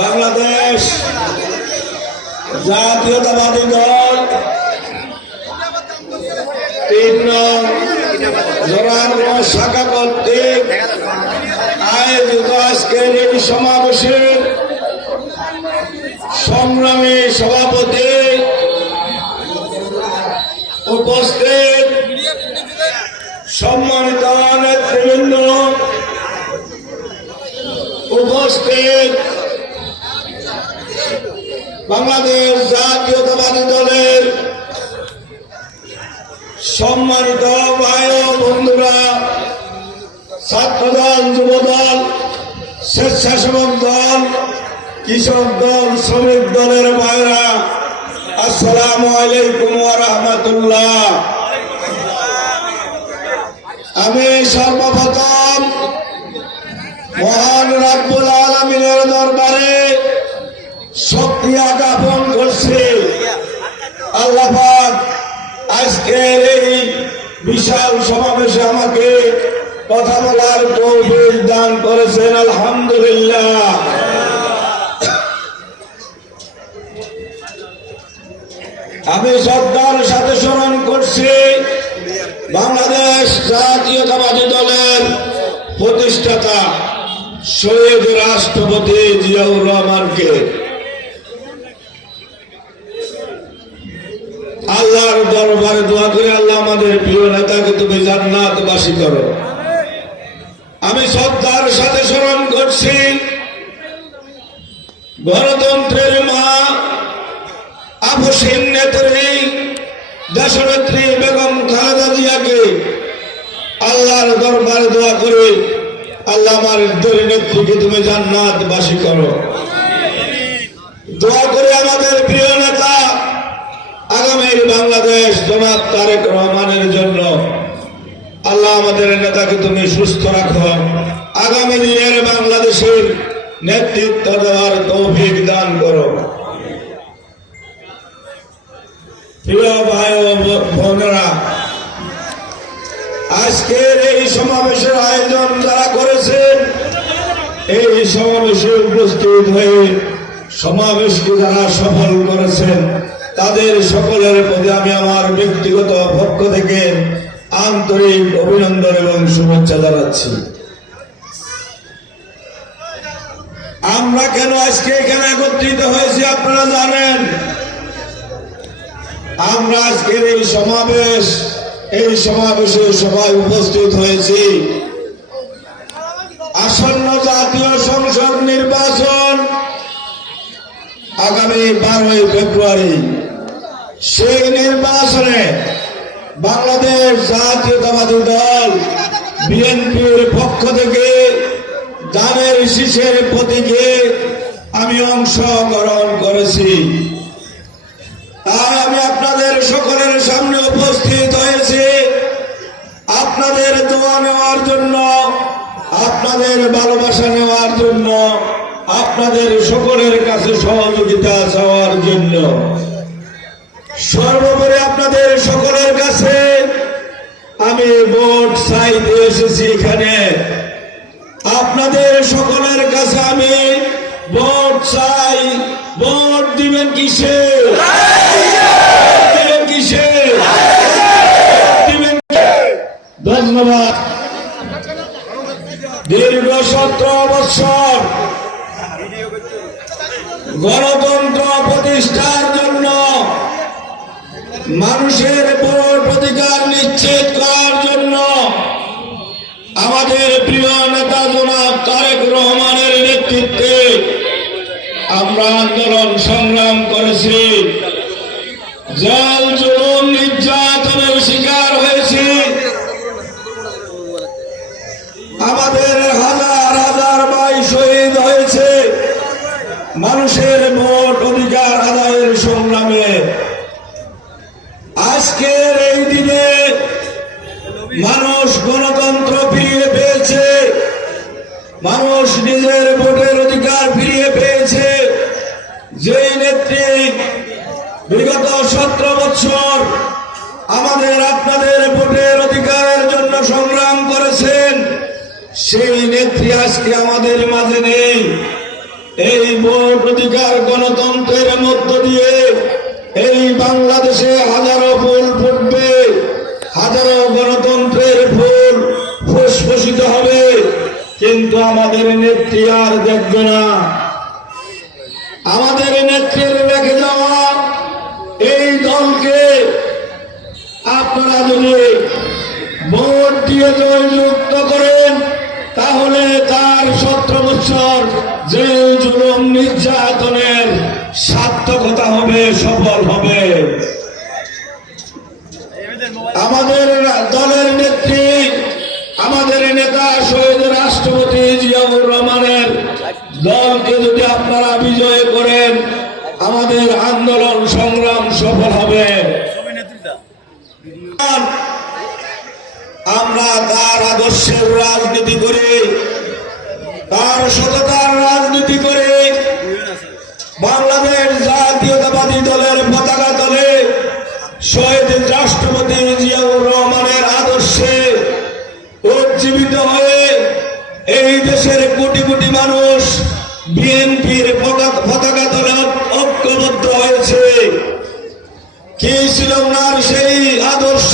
বাংলাদেশ জাতীয়তাবাদী দল ৩ নং জোরারগঞ্জ শাখা কর্তৃক আয়োজিত আজকের এই সমাবেশের সংগ্রামী সভাপতি, উপস্থিত সম্মানিত নেতৃবৃন্দ, উপস্থিত বাংলাদেশ জাতীয়তাবাদী দলের সম্মানিত ভাই ও বন্ধুরা, ছাত্রদল, যুবদল, স্বেচ্ছাসেবক দল, কৃষক দল, শ্রমিক দলের ভাইরা, আসসালামু আলাইকুম ওয়া রাহমাতুল্লাহ। আমি সর্বপ্রথম মহান রব্বুল আলামিনের দরবারে শুকরিয়া জ্ঞাপন করছি। আল্লাহ পাক আজকের এই বিশাল সমাবেশে আমাকে কথা বলার তৌফিক দান করেছেন, আলহামদুলিল্লাহ। আমি শ্রদ্ধার সাথে স্মরণ করছি বাংলাদেশ জাতীয়তাবাদী দলের প্রতিষ্ঠাতা শহীদ রাষ্ট্রপতি জিয়াউর রহমানকে। আল্লাহর দরবারে দোয়া করে, আল্লাহ আমাদের প্রিয় নেতাকে তুমি জান্নাতবাসী করো। আমি শ্রদ্ধার সাথে স্মরণ করছি গণতন্ত্রের মা, আপসহীন নেত্রী, দেশনেত্রী বেগম খালেদা জিয়াকে। আল্লাহর দরবারে দোয়া করে, আল্লাহ আমার নেত্রীকে তুমি জান্নাতবাসী করো। দোয়া করে আমাদের প্রিয় নেতা আগামীর বাংলাদেশ জনাব তারেক রহমানের জন্য, আল্লাহ আমাদের নেতাকে তুমি সুস্থ রাখো, আগামী দিনের বাংলাদেশের নেতৃত্ব দেওয়ার তৌফিক দান করো। প্রিয় ভাই ও বোনেরা, আজকের এই সমাবেশের আয়োজন যারা করেছেন, এই সমাবেশে উপস্থিত হয়ে সমাবেশকে যারা সফল করেছেন, তাদের সকলের প্রতি আমি আমার ব্যক্তিগত পক্ষ থেকে আন্তরিক অভিনন্দন এবং শুভেচ্ছা জানাচ্ছি। আমরা কেন আজকে এখানে একত্রিত হয়েছি আপনারা জানেন। আমরা আজকের এই সমাবেশে সবাই উপস্থিত হয়েছি আসন্ন জাতীয় সংসদ নির্বাচন আগামী 12 ফেব্রুয়ারি। সেই নির্বাচনে বাংলাদেশ জাতীয়তাবাদী দল বিএনপির পক্ষ থেকে ধানের শীষের প্রতীকে আমি অংশগ্রহণ করেছি। তাই আমি আপনাদের সকলের সামনে উপস্থিত হয়েছি আপনাদের দোয়া নেওয়ার জন্য, আপনাদের ভালোবাসা নেওয়ার জন্য, আপনাদের সকলের কাছে সহযোগিতা চাওয়ার জন্য। সর্বোপরি আপনাদের সকলের কাছে আমি ভোট চাইতে এসেছি। এখানে আপনাদের সকলের কাছে আমি ভোট চাই। ভোট দিবেন কিসে? দিবেন কিসে? দিবেন। ধন্যবাদ। দীর্ঘ 17 বছর গণতন্ত্র প্রতিষ্ঠার জন্য, মানুষের ভোট অধিকার নিশ্চিত করার জন্য আমাদের প্রিয় নেতা জনাব তারেক রহমানের নেতৃত্বে আমরা আন্দোলন সংগ্রাম করেছি। জেল জুলুম নির্যাতনের শিকার হয়েছি। আমাদের হাজার হাজার ভাই শহীদ হয়েছে মানুষের ভোট অধিকার আদায়ের সংগ্রামে। আজকের এই দিনে মানুষ গণতন্ত্র ফিরিয়ে পেয়েছে, মানুষ নিজের ভোটের অধিকার ফিরিয়ে পেয়েছে। যেই নেত্রী বিগত 17 বছর আমাদের আপনাদের ভোটের অধিকারের জন্য সংগ্রাম করেছেন, সেই নেত্রী আজকে আমাদের মাঝে নেই। এই ভোট অধিকার গণতন্ত্রের মধ্য দিয়ে এই বাংলাদেশে হাজারো ফুল ফুটবে, হাজারো গণতন্ত্রের ফুল ফুসফুসিত হবে, কিন্তু আমাদের নেত্রী আর দেখবে না। আমাদের নেত্রীর রেখে যাওয়া এই দলকে আপনারা যদি ভোট দিয়ে জয়যুক্ত করেন, তাহলে তার 17 বছর যে জুলুম নির্যাতনের সার্থকতা হবে, সফল হবে। আমাদের দলের নেত্রী, আমাদের নেতা শহীদ রাষ্ট্রপতি জিয়াউর রহমানের দলকে যদি আপনারা বিজয় করেন, আমাদের আন্দোলন সংগ্রাম সফল হবে। আমরা তার আদর্শের রাজনীতি করি, তার সততার রাজনীতি করি। বাংলাদেশ জাতীয়তাবাদী দলের পতাকা তলে শহীদ রাষ্ট্রপতি জিয়াউর রহমানের আদর্শে উজ্জীবিত হয়ে এই দেশের কোটি কোটি মানুষ বিএনপির পতাকা তলে ঐক্যবদ্ধ হয়েছে। কি ছিল ওনার সেই আদর্শ?